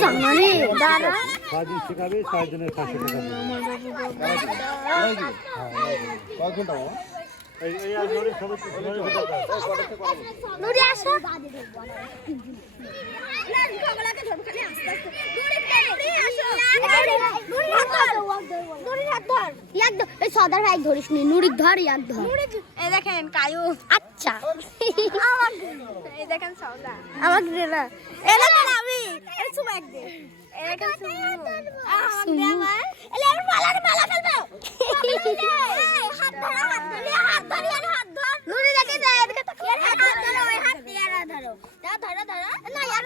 জামানে দাঁড়া সারাদিন শেখাবে, সারাদিনের 500 টাকা দেবে। কয় ঘন্টা বাবা? এই আজ ধরে সবাই নুরি আসো সদার ভাই ধরিস নি নুরিক ধর ইয়াক ধর এই দেখেন কায়ু আচ্ছা এই দেখেন সওদা আমাকে দে না এই দেখেন আমি এই সুমা এক দে এই দেখেন সুমু আমার এলে আমি পালা খেলবো হাত ধর নুরি দেখে যায় এদিকে তো হাত ধরো ওই হাত দিয়ে ধরো ধরো না ইয়ার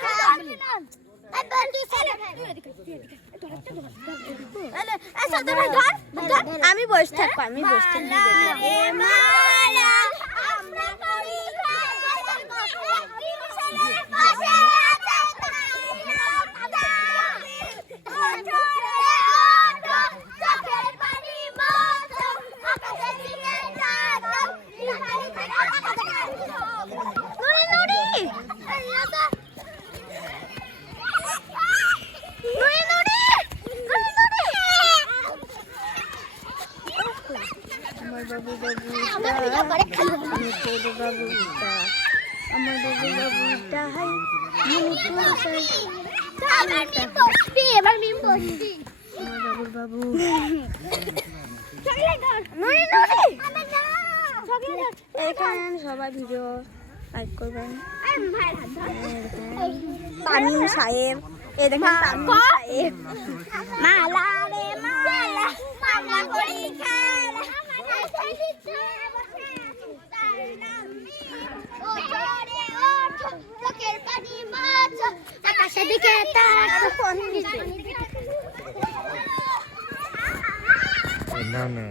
আমি বসে থাকবো আমি বসে সবাই ভিডিও লাইক করবেন তামিম সাহেব এই দেখেন তামিম সাহেব মালা রে মালা মালা করি খেলা আকাশে দিকে তাকাও ফোন দিতে না